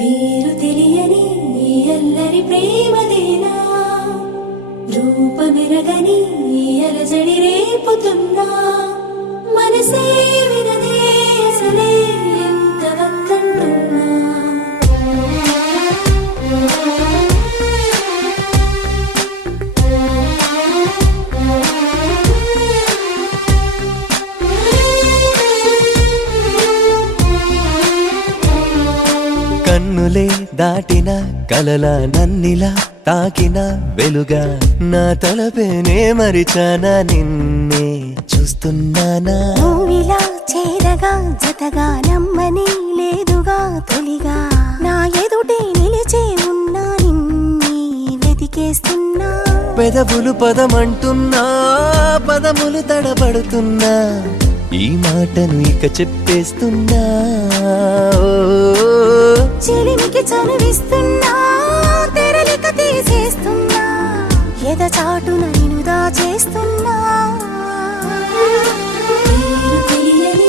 పేరు తెలియని అల్లరి ప్రేమదేనా రూపమెరగని అలజడి రేపుతున్నా మనసే వినదే అసలే ఎంత వద్దంటున్నా కన్నులే దాటిన కలల నన్నిలా తాకిన వెలుగా నా తలపేనే మరిచానా నిన్నే చూస్తున్నానా నువ్విలా చేరగా జతగా నమ్మని లేదుగా తొలిగా నా ఎదుటే నిలిచే ఉన్నా నిన్నే వెతికేస్తున్నా పెదవులు పదమంటున్నా పదములు తడబడుతున్నా ఈ మాటను ఇక చెప్పేస్తున్నా చెలిమికి చనువిస్తున్నా తెరలిక తీసేస్తున్నా ఎద చాటున నిన్ను దాచేస్తున్నా పేరు తెలియని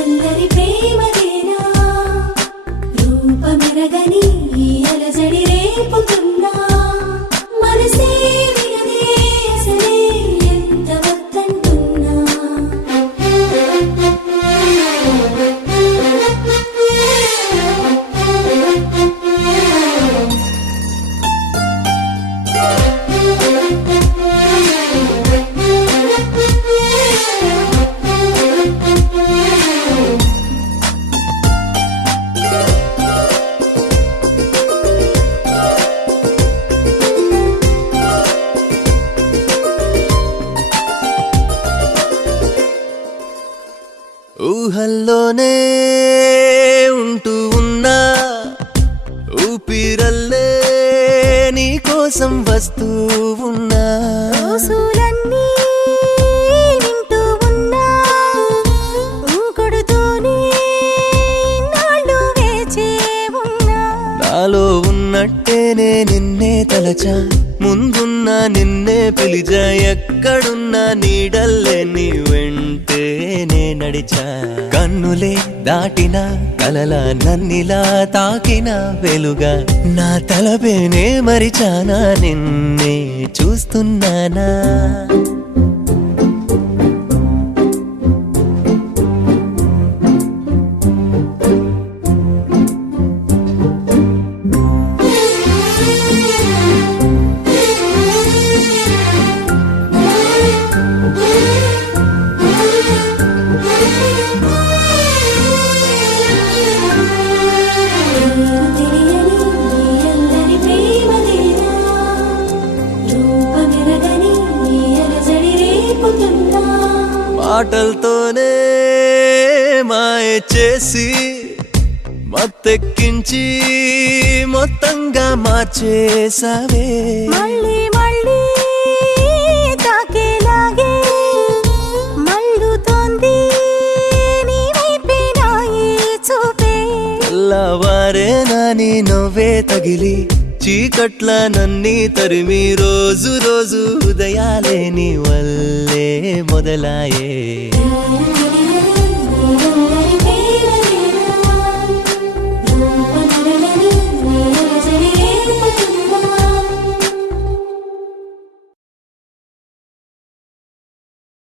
అల్లరి ప్రేమదేనా రూపమెరగని అలజడి రేపుతున్నా మనసే వినదే అసలే ఎంత వద్దంటున్నా ఊహల్లోనే ఉంటూ ఉన్నా ఊపిరల్లే నీ కోసం వస్తూ ఉన్నా రోజులన్నీ వింటూ ఉన్నా ఊకొడుతూనే నాళ్ళు వేచే ఉన్నా నాలో ఉన్నట్టేనే నిన్నే తలచా ముందున్నా నిన్నే పిలిచా ఎక్కడున్నా నీడల్లే నీ వెంటే నే నడిచా కన్నులే దాటిన కలల నన్నిలా తాకిన వెలుగా నా తలపేనే మరిచానా నిన్నే చూస్తున్నానా పేరు తెలియని అల్లరి ప్రేమదేనా రూపమెరగని అలజడి రేపుతున్నా మాటలతోనే మాయ చేసి మత్తెక్కించి మొత్తంగా మార్చేసావే మళ్ళీ మళ్ళీ తాకేలాగే మళ్ళుతోంది నీ వైపే నా ఈ చూపే తెల్లవారే నాని నవ్వే తగిలి చీకట్ల నన్ని తరిమి రోజు రోజు ఉదయాలే నీ వల్లే మొదలాయే